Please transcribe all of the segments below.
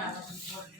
Gracias.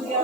Yeah.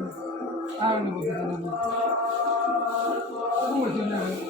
Ah, non posso fare nulla. Come ti andiamo?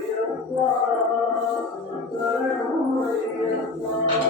眼眶泪水都为